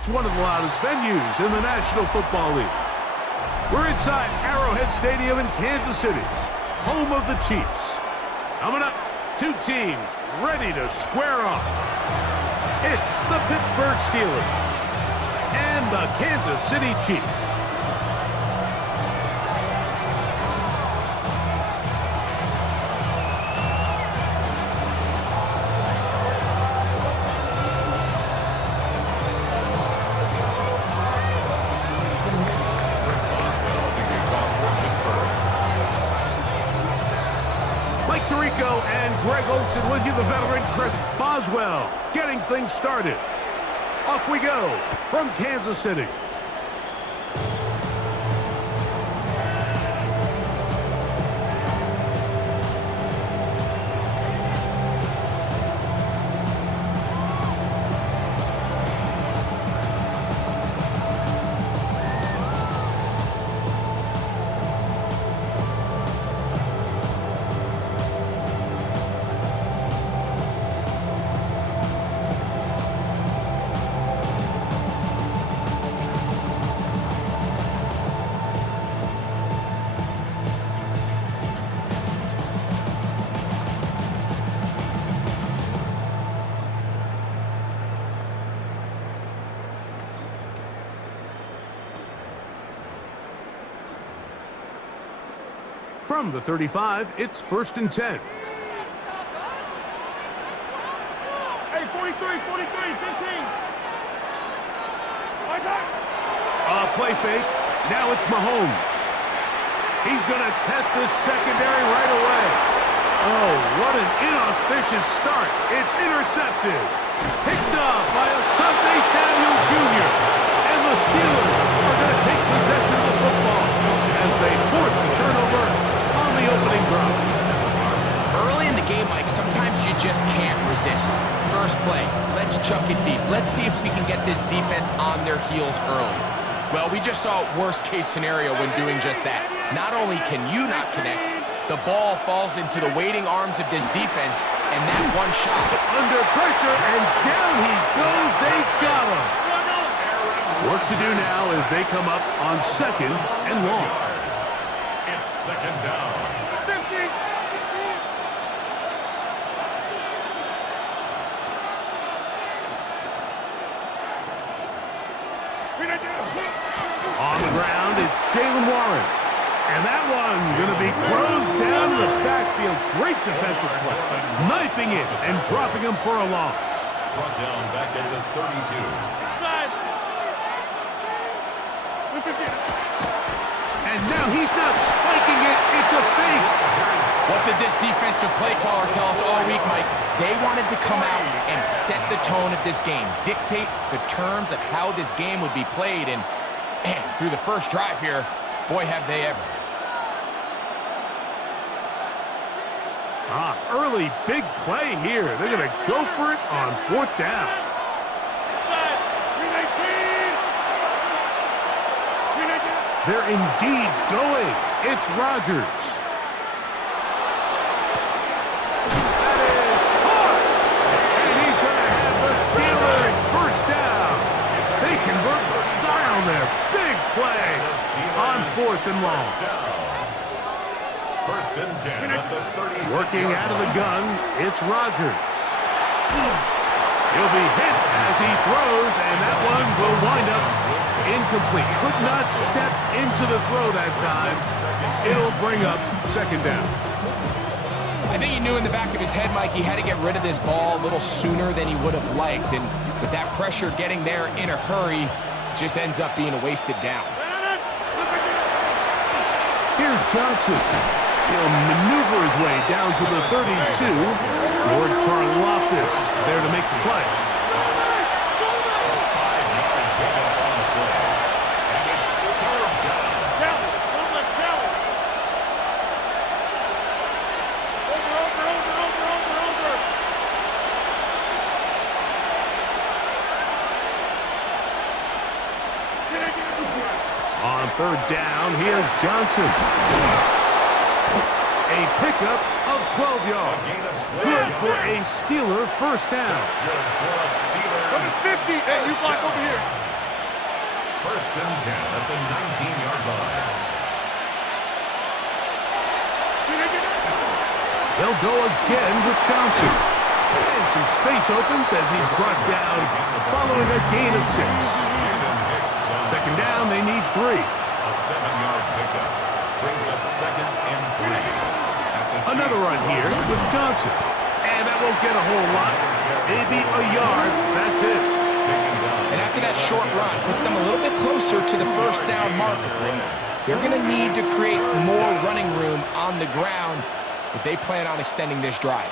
It's one of the loudest venues in the National Football League. We're inside Arrowhead Stadium in Kansas City, home of the Chiefs. Coming up, two teams ready to square off. It's the Pittsburgh Steelers and the Kansas City Chiefs. Tirico and Greg Olsen with you, the veteran Chris Boswell, getting things started. Off we go from Kansas City. From the 35, it's 1st and 10. Hey, 43, 43, 15. Play fake. Now it's Mahomes. He's going to test this secondary right away. Oh, what an inauspicious start. It's intercepted. Picked off by Asante Samuel Jr. And the Steelers are going to take possession of the football as they force the turnover on the opening drive. Early in the game, Mike, sometimes you just can't resist. First play, let's chuck it deep. Let's see if we can get this defense on their heels early. Well, we just saw worst-case scenario when doing just that. Not only can you not connect, the ball falls into the waiting arms of this defense, and that one shot. Under pressure, and down he goes. They got him. Work to do now as they come up on 2nd and long. It's 2nd down. 50. On the ground, it's Jalen Warren. And that one's going to be closed down to the backfield. Great defensive play. Knifing it and dropping him for a loss. Brought down back at the 32. And now he's not spiking it. It's a fake. What did this defensive play caller tell us all week, Mike? They wanted to come out and set the tone of this game, dictate the terms of how this game would be played, and through the first drive here, boy, have they ever. Early big play here. They're going to go for it on 4th down. They're indeed going. It's Rodgers. That is hard. And he's going to have the Steelers first down. They convert in style there. Big play on 4th and long. 1st and 10 at the 36. Working out of the gun, it's Rodgers. He'll be hit as he throws, and that one will wind up incomplete. Could not step into the throw that time. It'll bring up 2nd down. I think he knew in the back of his head, Mike, he had to get rid of this ball a little sooner than he would have liked. And with that pressure getting there in a hurry, it just ends up being a wasted down. Here's Johnson. He'll maneuver his way down to the 32. George Karlaftis there to make the play. On 3rd down, here's Johnson. A pickup of 12 yards. Good for a Steeler first down. Number 50. Hey, you block over here. First and 10 at the 19-yard line. They'll go again with Johnson. And some space opens as he's brought down following a gain of 6. Second down, they need 3. A 7-yard pickup brings up second and 3. Another run here with Johnson. And that won't get a whole lot. Maybe a yard. That's it. And after that short run, puts them a little bit closer to the first down marker. And they're going to need to create more running room on the ground if they plan on extending this drive.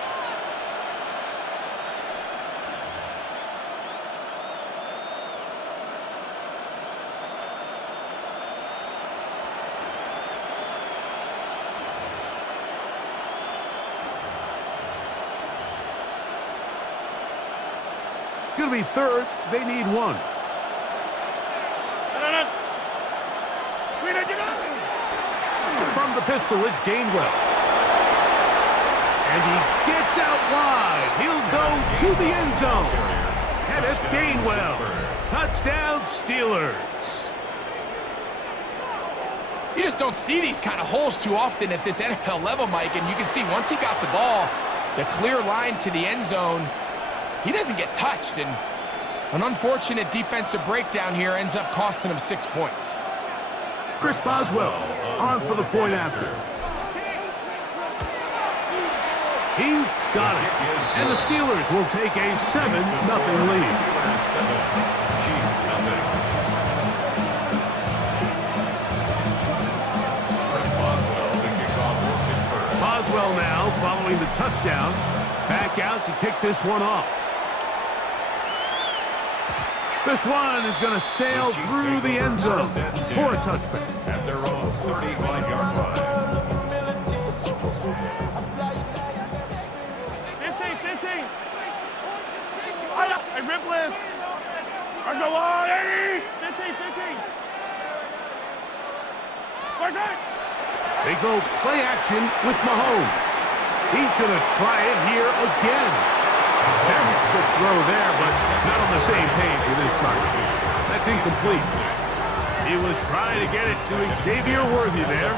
It's going to be third. They need 1. From the pistol, it's Gainwell. And he gets out wide. He'll go to the end zone. Kenneth Gainwell. Touchdown, Steelers. You just don't see these kind of holes too often at this NFL level, Mike. And you can see once he got the ball, the clear line to the end zone, he doesn't get touched. And an unfortunate defensive breakdown here ends up costing him 6 points. Chris Boswell on for the point after. He's got it. And the Steelers will take a 7-0 lead. Boswell now following the touchdown. Back out to kick this one off. This one is going to sail through the end zone for a touchback. At their own 35-yard line. 15. Hey, Ripley. Let's go on, 80. 15. Where's that? They go play action with Mahomes. He's going to try it here again. Very good throw there, but not on the same page with his target. That's incomplete. He was trying to get it to Xavier Worthy there.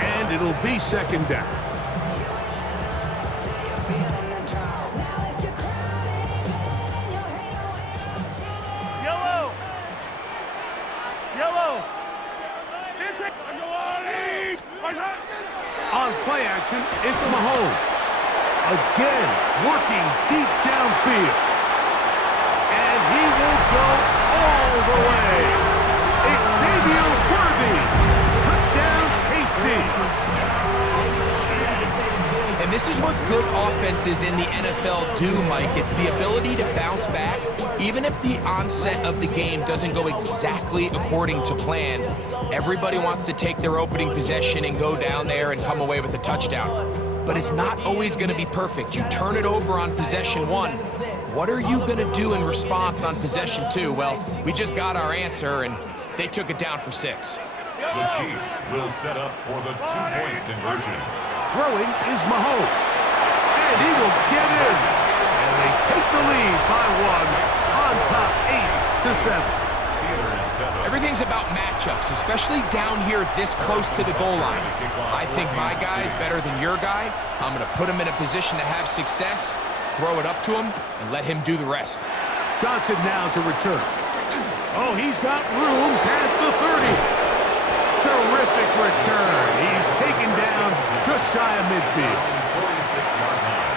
And it'll be second down. Yellow. On play action, it's Mahomes. Again, working deep downfield. And he will go all the way. Xavier Worthy. Touchdown, KC. And this is what good offenses in the NFL do, Mike. It's the ability to bounce back. Even if the onset of the game doesn't go exactly according to plan, everybody wants to take their opening possession and go down there and come away with a touchdown. But it's not always going to be perfect. You turn it over on possession 1. What are you going to do in response on possession 2? Well, we just got our answer, and they took it down for 6. The Chiefs will set up for the 2-point conversion. Throwing is Mahomes. And he will get in. And they take the lead by 1 on top 8-7. Everything's about matchups, especially down here this close to the goal line. I think my guy's better than your guy. I'm going to put him in a position to have success, throw it up to him, and let him do the rest. Johnson now to return. Oh, he's got room past the 30. Terrific return. He's taken down just shy of midfield. 46-yard line.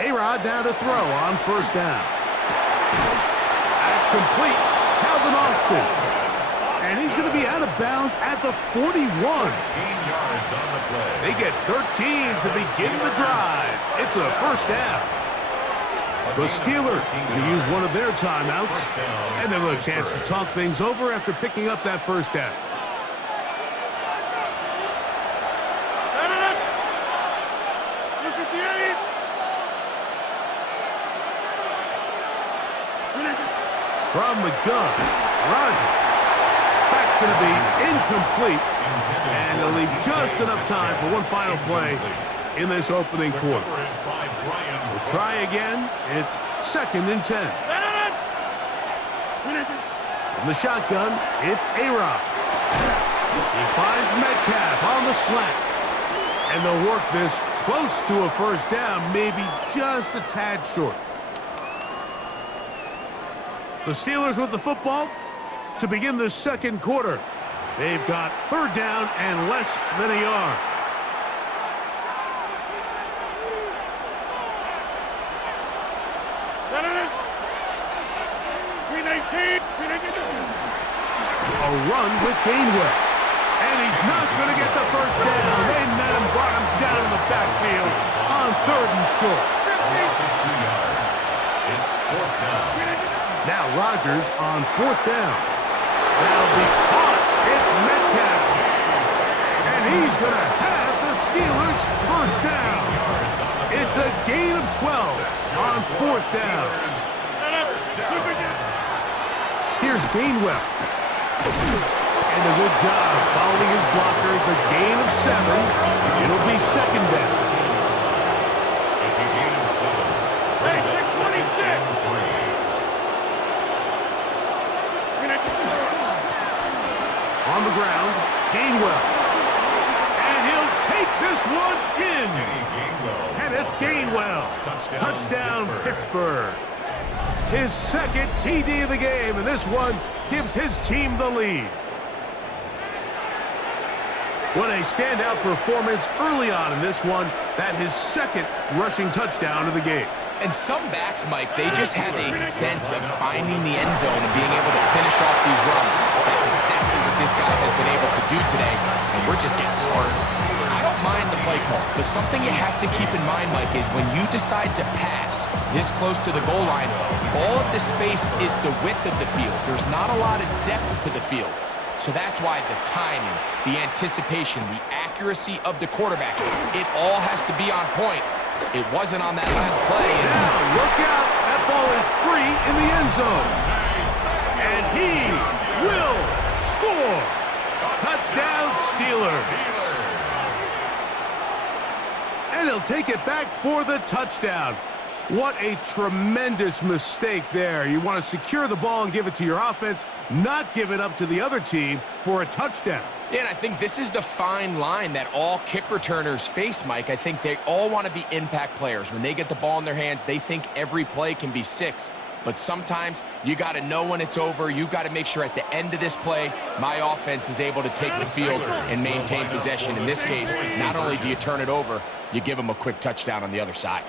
A-Rod down to throw on first down. That's complete. Calvin Austin. And he's going to be out of bounds at the 41. 13 yards on the play. They get 13 to begin the drive. It's a first down. The Steelers going to use one of their timeouts. And they'll have a chance to talk things over after picking up that first down. From the gun, Rodgers backs That's going to be incomplete, and it'll leave just enough time for one final play in this opening quarter. We'll try again. It's 2nd and 10. From the shotgun, it's A-Rod. He finds Metcalf on the slant. And they'll work this close to a first down, maybe just a tad short. The Steelers with the football to begin the second quarter. They've got 3rd down and less than a yard. A run with Gainwell. And he's not going to get the first down. They met him, brought him down in the backfield on 3rd and short. It's 4th down. Now Rodgers on 4th down. That'll be caught. It's Metcalf. And he's going to have the Steelers' first down. It's a gain of 12 on 4th down. Here's Gainwell. And a good job following his blockers. A gain of 7. It'll be 2nd down. It's a gain of 7. Brings up 2nd and 3. On the ground, Gainwell. And he'll take this one in. Kenneth Gainwell. Touchdown, Pittsburgh. His 2nd TD of the game, and this one gives his team the lead. What a standout performance early on in this one. That his 2nd rushing touchdown of the game. And some backs, Mike, they just have a sense of finding the end zone and being able to finish off these runs. That's exactly what this guy has been able to do today, and we're just getting started. I don't mind the play call, but something you have to keep in mind, Mike, is when you decide to pass this close to the goal line, all of the space is the width of the field. There's not a lot of depth to the field. So that's why the timing, the anticipation, the accuracy of the quarterback, it all has to be on point. It wasn't on that last play. Now, look out. That ball is free in the end zone. And he will score. Touchdown, Steelers. And he'll take it back for the touchdown. What a tremendous mistake there. You want to secure the ball and give it to your offense, not give it up to the other team for a touchdown. Yeah, and I think this is the fine line that all kick returners face, Mike. I think they all want to be impact players. When they get the ball in their hands, they think every play can be 6. But sometimes you got to know when it's over. You got to make sure at the end of this play, my offense is able to take the field and maintain possession. In this case, not only do you turn it over, you give them a quick touchdown on the other side.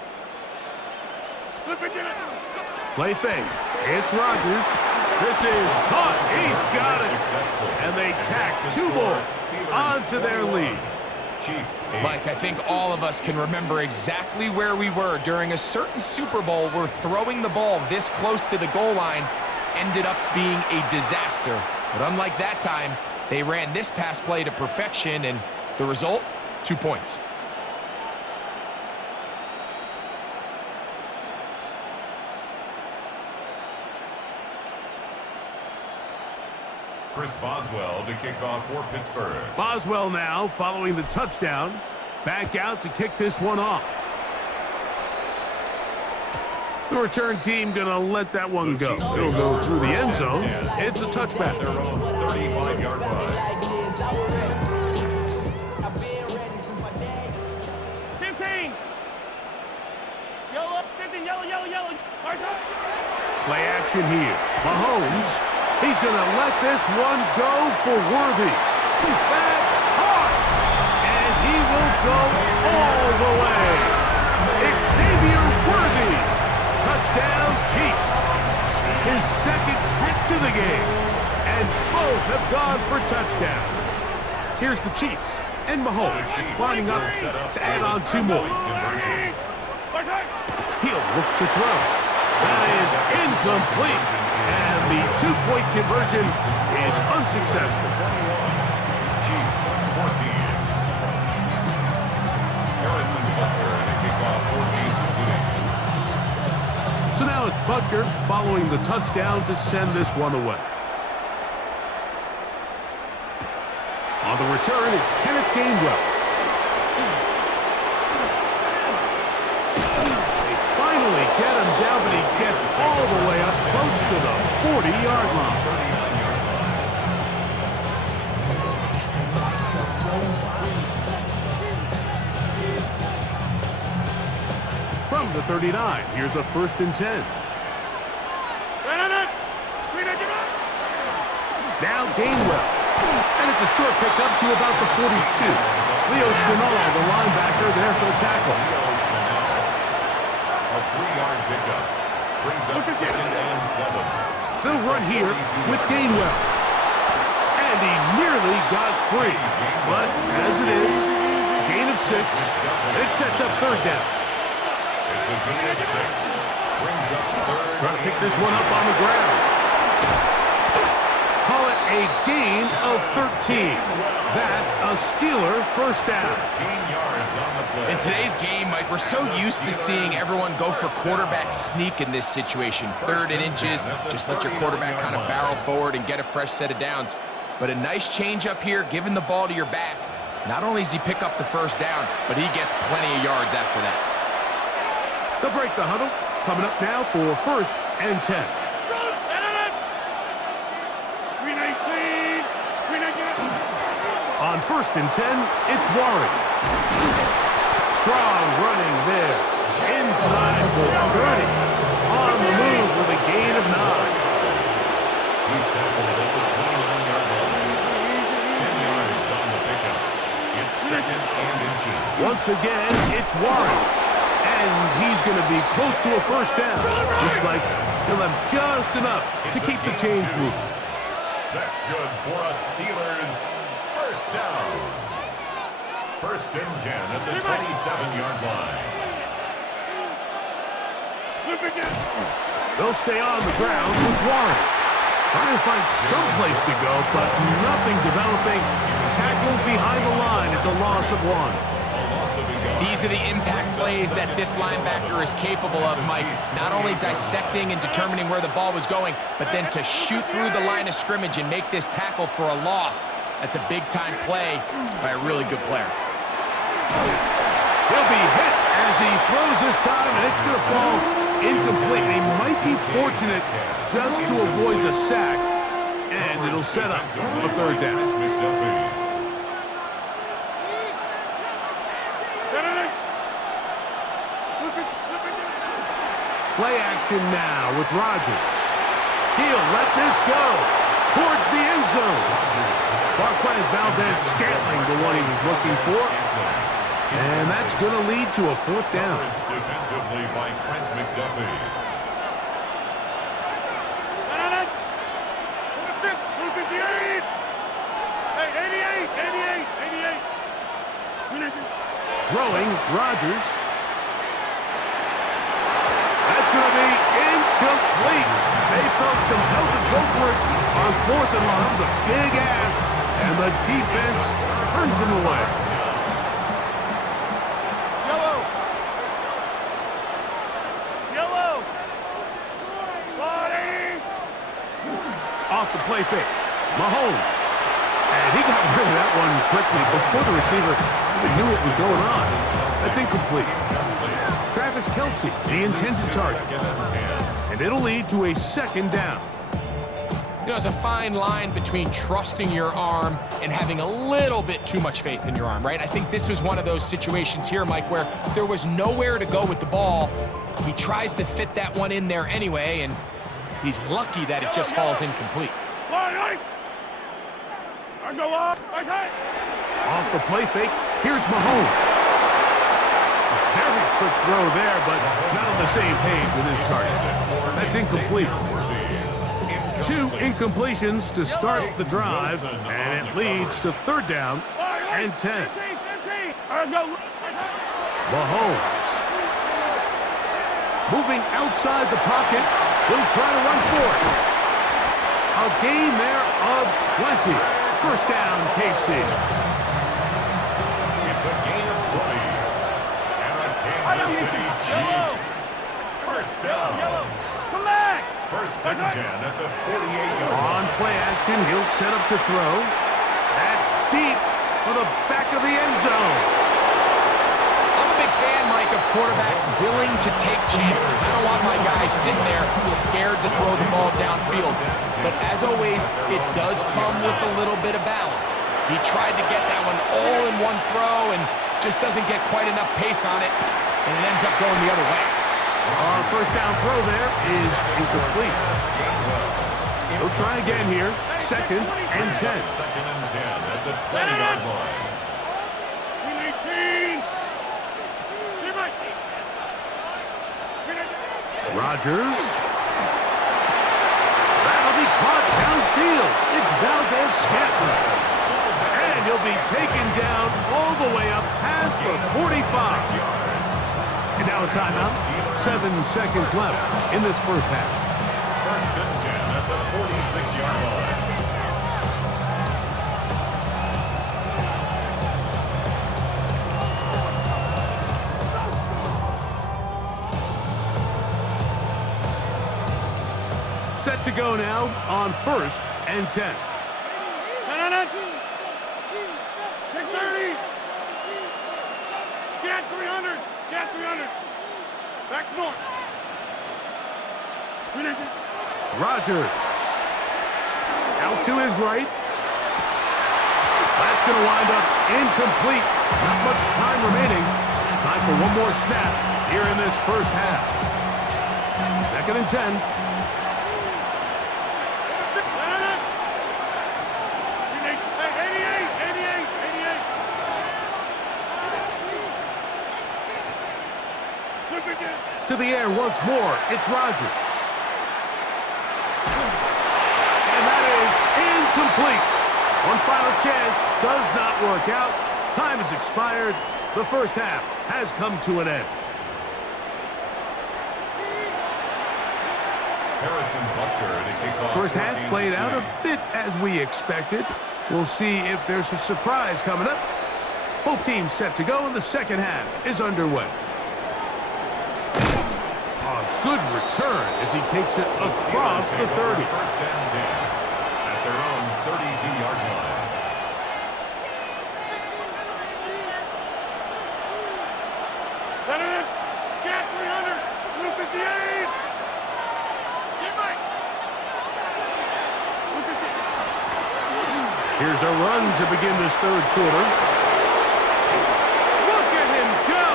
Play fake. It's Rodgers. This is caught. He's got it. And they tack 2 more onto their lead. Mike, I think all of us can remember exactly where we were during a certain Super Bowl where throwing the ball this close to the goal line ended up being a disaster. But unlike that time, they ran this pass play to perfection, and the result, 2 points. Chris Boswell to kick off for Pittsburgh. Boswell now following the touchdown. Back out to kick this one off. The return team going to let that one go. It'll go through the end zone. It's a touchback. Their own 35-yard line. 15. Yellow, 15, yellow. Play action here. Mahomes. He's going to let this one go for Worthy. That's hard. And he will go all the way. Xavier Worthy. Touchdown, Chiefs. His 2nd catch of the game. And both have gone for touchdowns. Here's the Chiefs and Mahomes lining up to add on 2 more. He'll look to throw. That is incomplete. And the 2-point conversion is unsuccessful. Chiefs 14. Harrison Butker and a kickoff 4 games receiving. So now it's Butker following the touchdown to send this one away. On the return, it's Kenneth Gainwell. They finally get him down, but he gets all the way up close to the 40-yard line. From the 39, here's a 1st and 10. Now Gainwell. And it's a short pickup to about the 42. Leo Chenal, the linebacker, there for the tackle. A 3-yard pickup. Brings up 2nd and 7. They'll run here with Gainwell. And he nearly got free. But as it is, gain of 6. It sets up 3rd down. It's a gain of 6. Brings up 3rd. Trying to pick this one up on the ground. Call it a gain of 13. That's a Steeler 1st down. 13 yards on the play. In today's game, Mike, we're so used to seeing everyone go for quarterback sneak in this situation. 3rd and inches, just let your quarterback kind of barrel forward and get a fresh set of downs. But a nice change up here, giving the ball to your back. Not only does he pick up the 1st down, but he gets plenty of yards after that. They'll break the huddle. Coming up now for 1st and 10. On 1st and 10, it's Warren. Strong running there. Inside the 30. On the move with a gain of 9. He's tackled at the 29-yard line. 10 yards on the pickup. It's 2nd and inches. Once again, it's Warren. And he's going to be close to a 1st down. Looks like he'll have just enough to keep the chains moving. That's good for a Steelers 1st down. 1st and 10 at the 27-yard line. They'll stay on the ground with Warren. Trying to find some place to go, but nothing developing. Tackled behind the line. It's a loss of 1. These are the impact plays that this linebacker is capable of, Mike. Not only dissecting and determining where the ball was going, but then to shoot through the line of scrimmage and make this tackle for a loss. That's a big-time play by a really good player. He'll be hit as he throws this time, and it's going to fall incomplete. He might be fortunate just to avoid the sack, and it'll set up a 3rd down. Play action now with Rodgers. He'll let this go towards the end zone. Barclay Valdez-Scantling, the one he was looking for. And that's going to lead to a 4th down. Defensively by Trent McDuffie. Throwing, Rodgers. That's going to be incomplete. They felt compelled to go for it on 4th and long. That was a big ask, and the defense turns him away. Off the play fake, Mahomes. And he got rid of that one quickly before the receiver even knew what was going on. That's incomplete. Travis Kelce, the intended target. And it'll lead to a 2nd down. You know, there's a fine line between trusting your arm and having a little bit too much faith in your arm, right? I think this was one of those situations here, Mike, where there was nowhere to go with the ball. He tries to fit that one in there anyway, and he's lucky that it just falls incomplete. Off the play fake, here's Mahomes. A very quick throw there, but not on the same page with his target. That's incomplete. 2 incompletions to start the drive, and it leads to 3rd down and 10. Mahomes. Moving outside the pocket, he'll try to run for it. A gain there of 20. 1st down, KC. It's a gain of 20. And the Kansas City Chiefs. 1st down. 1st and 10 at the 48-yard line. On play action, he'll set up to throw. That's deep for the back of the end zone. I'm a big fan, Mike, of quarterbacks willing to take chances. I don't want my guys sitting there scared to throw the ball downfield. But as always, it does come with a little bit of balance. He tried to get that one all in one throw and just doesn't get quite enough pace on it, and it ends up going the other way. First down throw there is incomplete. He'll try again here. Second and 10. Second and 10 at the 20-yard line. Rodgers. That'll be caught downfield. It's Valdez-Scantling. And he'll be taken down all the way up past the 45. And now a timeout. 7 seconds left in this first half. First and 10 at the 46-yard line. Set to go now on first and 10. 630. Get 300. Get 300. Back north. Rodgers. Out to his right. That's going to wind up incomplete. Not much time remaining. Time for one more snap here in this first half. Second and 10. To the air once more, it's Rodgers. And that is incomplete. One final chance does not work out. Time has expired. The first half has come to an end. First half played out a bit as we expected. We'll see if there's a surprise coming up. Both teams set to go, and the second half is underway. A good return as he takes it across the 30. First and 10 at their own 32-yard line. Get 300. 258. Here's a run to begin this third quarter. Look at him go!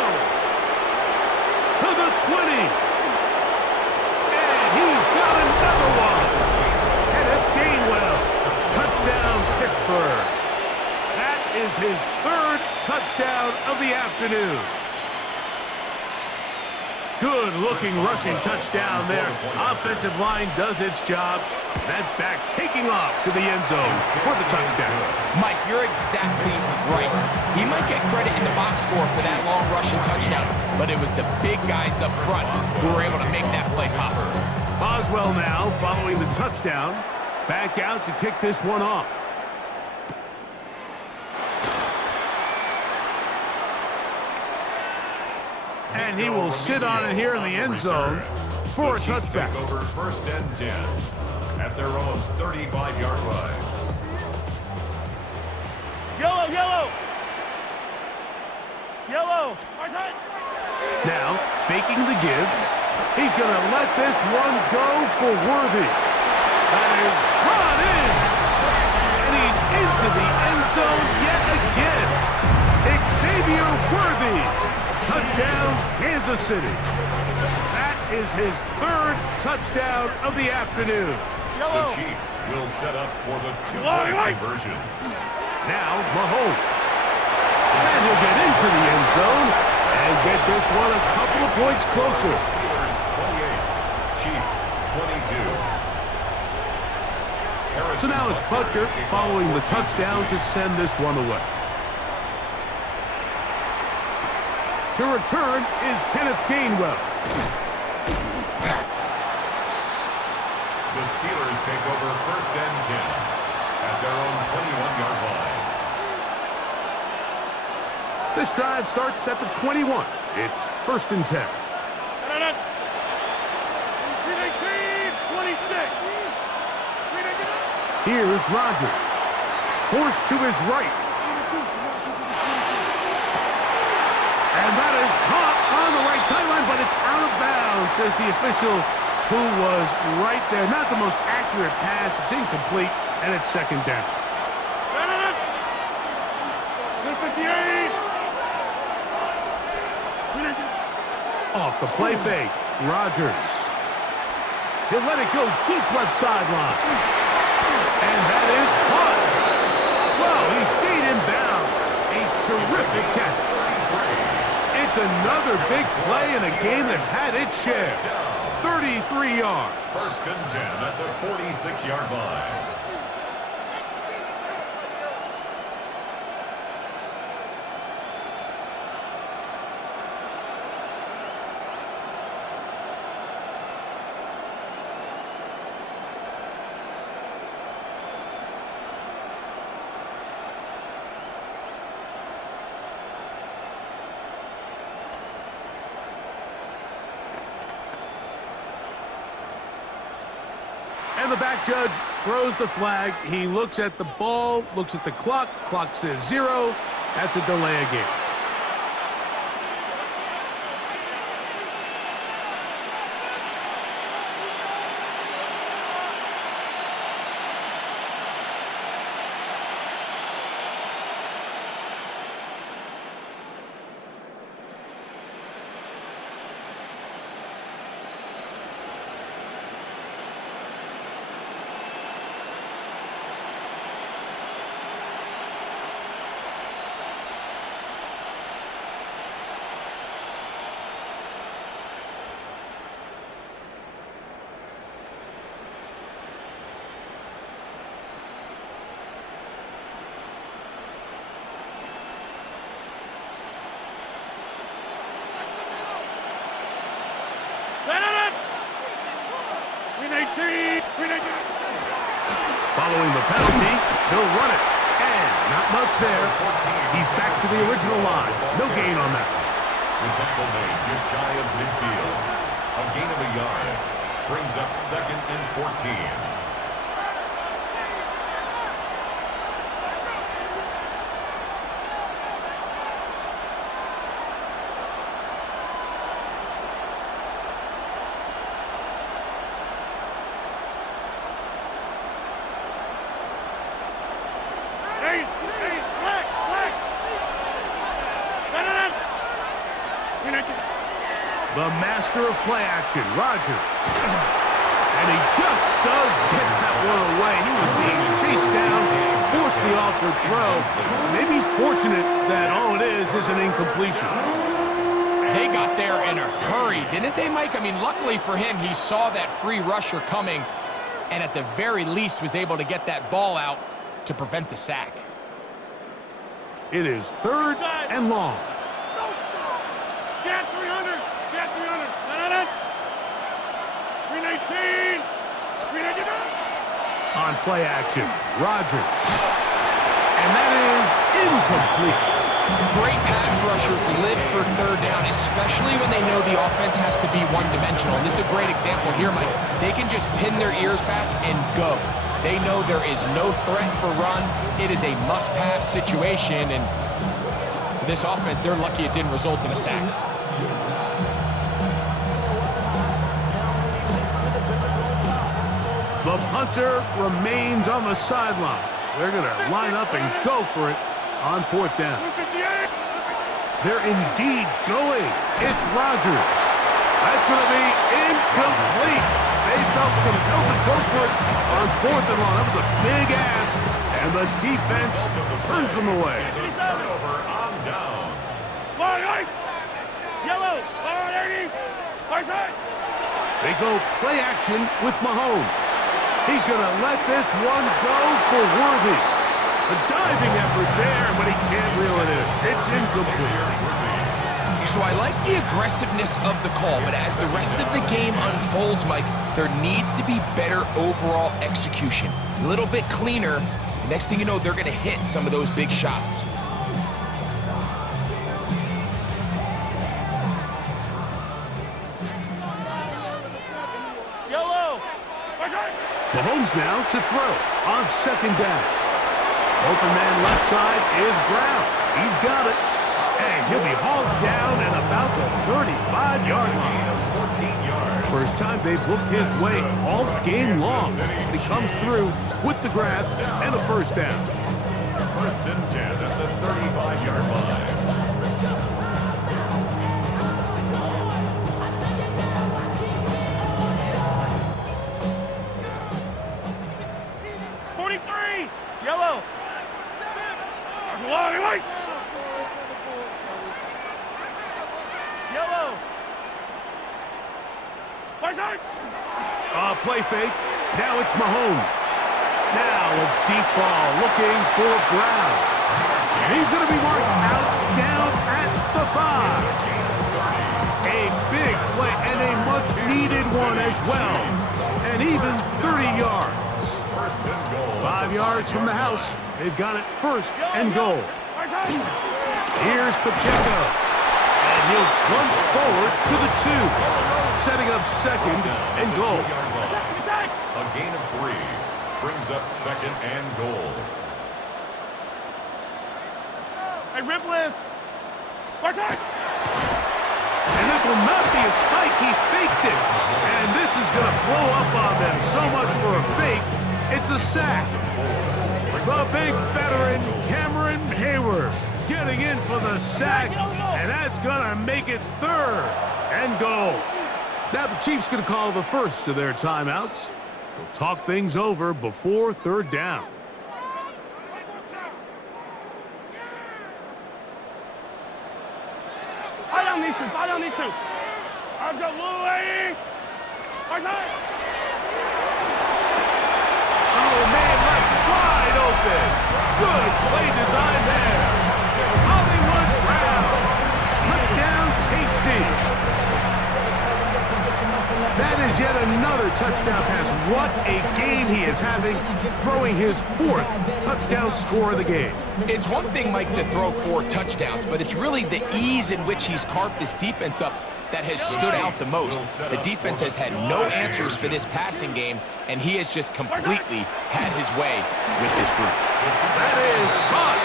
To the 20. He's got another one. Kenneth Gainwell. Touchdown, Pittsburgh. That is his third touchdown of the afternoon. Good-looking rushing touchdown there. Offensive line does its job. That back taking off to the end zone for the touchdown. Mike, you're exactly right. He might get credit in the box score for that long rushing touchdown, but it was the big guys up front who were able to make that play possible. Boswell now following the touchdown. Back out to kick this one off. And he will sit on it here in the end zone for a touchback. Over first and 10 at their own 35-yard line. Yellow, yellow. Yellow. Now, faking the give. He's going to let this one go for Worthy. That is brought in. And he's into the end zone yet again. Xavier Worthy. Touchdown, Kansas City. That is his third touchdown of the afternoon. The Chiefs will set up for the two-point conversion. Now, Mahomes. And he'll get into the end zone and get this one a couple of points closer. Steelers 28, Chiefs 22. So now it's Butker following the touchdown to send this one away. To return is Kenneth Gainwell. The Steelers take over first and 10 at their own 21-yard line. This drive starts at the 21. It's first and 10. 26. Here's Rodgers. Forced to his right. It's out of bounds, says the official, who was right there. Not the most accurate pass. It's incomplete, and it's second down. 58. Off the play fake, Rodgers. He'll let it go deep left sideline. And that is caught. Well, he stayed in bounds. A terrific catch. It's another big play in a game that's had its share. 33 yards. First and 10 at the 46-yard line. And the back judge throws the flag. He looks at the ball, looks at the clock. Clock says 0. That's a delay of game. Following the penalty, he'll run it. And not much there. He's back to the original line. No gain on that. The tackle made just shy of midfield. A gain of a yard. Brings up second and 14. The master of play action, Rodgers. And he just does get that one away. He was being chased down, forced the awkward throw. Maybe he's fortunate that all it is an incompletion. They got there in a hurry, didn't they, Mike? I mean, luckily for him, he saw that free rusher coming and at the very least was able to get that ball out to prevent the sack. It is third and long. Get 300. Get 300. 319. 319. On play action, Rodgers. And that is incomplete. Great pass rushers live for third down, especially when they know the offense has to be one-dimensional. And this is a great example here, Mike. They can just pin their ears back and go. They know there is no threat for run. It is a must-pass situation, and for this offense, they're lucky it didn't result in a sack. The punter remains on the sideline. They're going to line up and go for it on fourth down. They're indeed going. It's Rodgers. That's going to be incomplete. They felt compelled to go for it on fourth and long. That was a big ask, and the defense turns them away. Turnover on down. Yellow. 80. Far side. They go play action with Mahomes. He's going to let this one go for Worthy. A diving effort there, but he can't reel it in. It's incomplete. So I like the aggressiveness of the call, but as the rest of the game unfolds, Mike, there needs to be better overall execution. A little bit cleaner. The next thing you know, they're going to hit some of those big shots. Mahomes now to throw on second down. Open man left side is Brown. He's got it. And he'll be hauled down at about the 35-yard line. 14 yards. First time they've looked his way all game long. And he comes through with the grab and a first down. First and 10 at the 35-yard line. 43, yellow. White. Yellow. Right side. Play fake. Now it's Mahomes. Now a deep ball looking for Brown. And he's going to be marked out down at the 5. A big play and a much-needed one as well. And even 30 yards. First and goal. 5 yards from the house. They've got it first and goal. Here's Pacheco. And he'll plunge forward to the 2. Setting up second and goal. A gain of 3 brings up second and goal. Hey, rip list. Right side. And this will not be a spike. He faked it. And this is going to blow up on them. So much for a fake. It's a sack. The big veteran, Cameron Hayward, getting in for the sack. And that's going to make it third and goal. Now the Chiefs going to call the first of their timeouts. They'll talk things over before third down. Fire down these two. Fire down these two. I've got Louie. Right side. Oh, man, left wide open. Good play design there. Hollywood Brown. Touchdown, KC. That is yet another touchdown pass. What a game he is having, throwing his 4th touchdown score of the game. It's one thing, Mike, to throw 4 touchdowns, but it's really the ease in which he's carved this defense up that has stood out the most. The defense has had no answers for this passing game, and he has just completely had his way with this group. That is caught,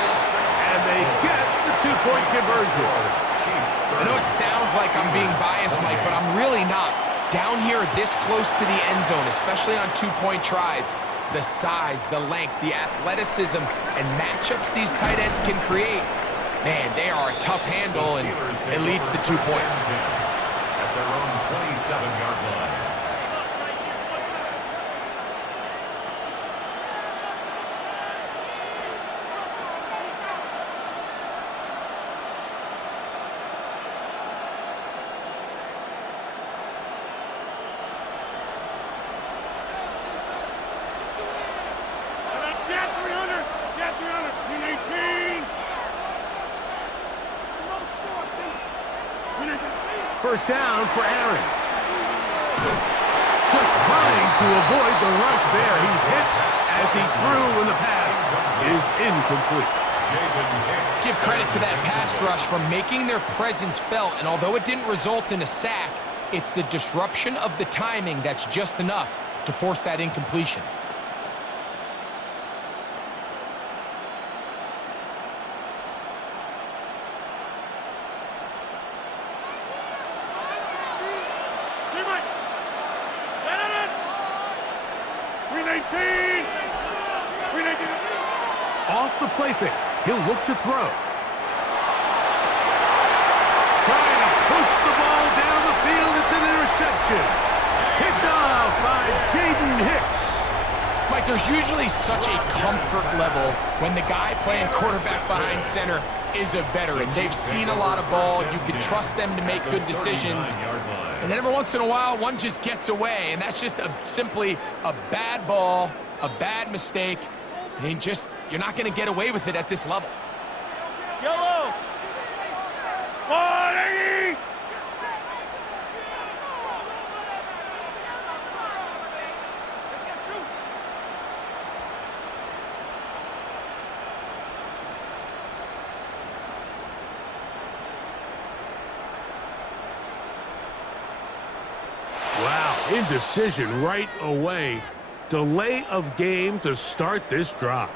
and they get the 2-point conversion. I know it sounds like I'm being biased, Mike, but I'm really not. Down here this close to the end zone, especially on 2-point tries, the size, the length, the athleticism, and matchups these tight ends can create, man, they are a tough handle, and it leads to 2 points. At their own 27-yard line. First down for Aaron. Just trying to avoid the rush there. He's hit as he threw when the pass is incomplete. Let's give credit to that pass rush for making their presence felt, and although it didn't result in a sack, it's the disruption of the timing that's just enough to force that incompletion. Off the play fake, he'll look to throw. Trying to push the ball down the field, it's an interception. Picked off by Jaden Hicks. Mike, there's usually such a comfort level when the guy playing quarterback behind center is a veteran. They've seen a lot of ball. You can trust them to make good decisions. And then every once in a while, one just gets away, and that's just simply a bad ball, a bad mistake. I mean, you're not going to get away with it at this level. Yellow. 180. Wow, indecision right away. Delay of game to start this drive.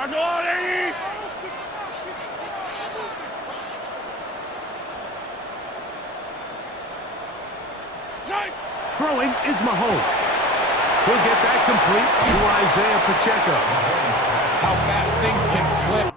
Artillery! Throwing is Mahomes. He'll get that complete to Isaiah Pacheco. How fast things can flip.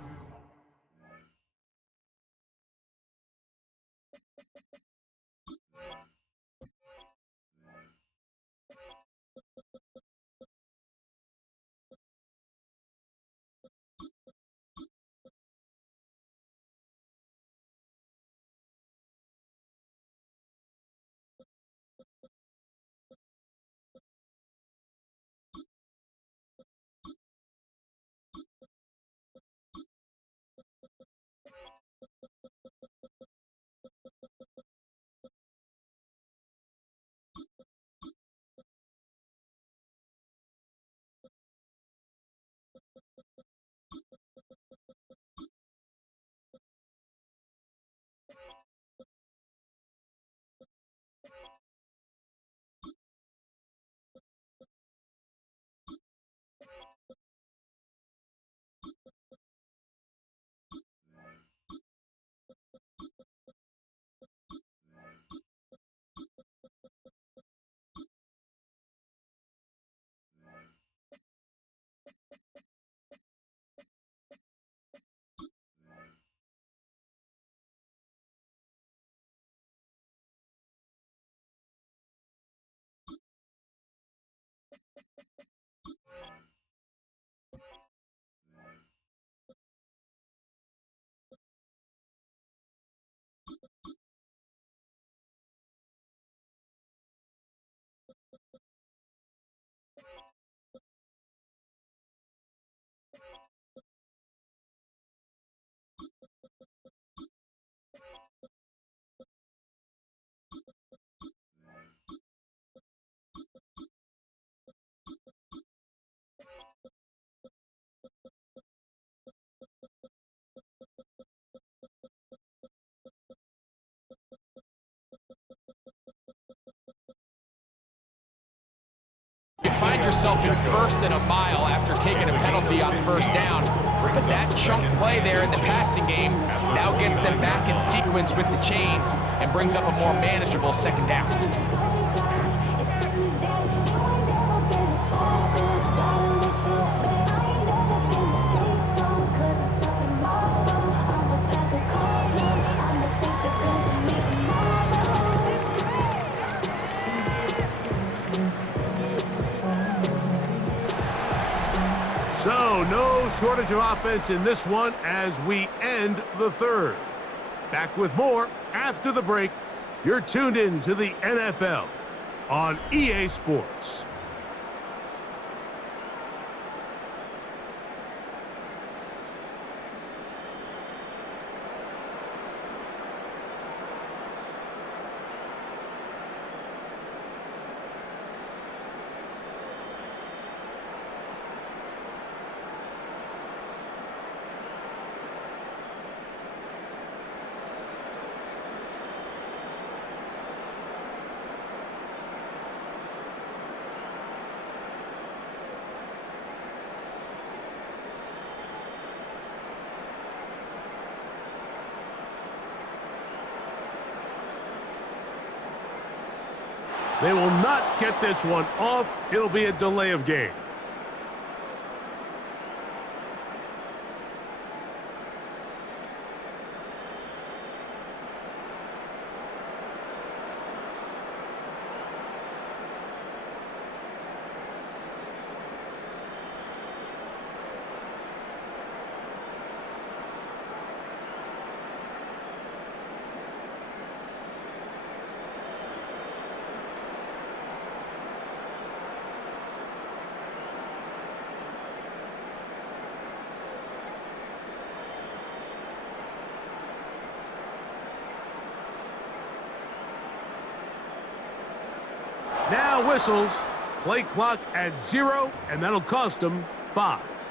You find yourself in first and a mile after taking a penalty on first down. But that chunk play there in the passing game now gets them back in sequence with the chains and brings up a more manageable second down. So, no shortage of offense in this one as we end the third. Back with more after the break. You're tuned in to the NFL on EA Sports. They will not get this one off. It'll be a delay of game. Now whistles, play clock at 0, and that'll cost them 5.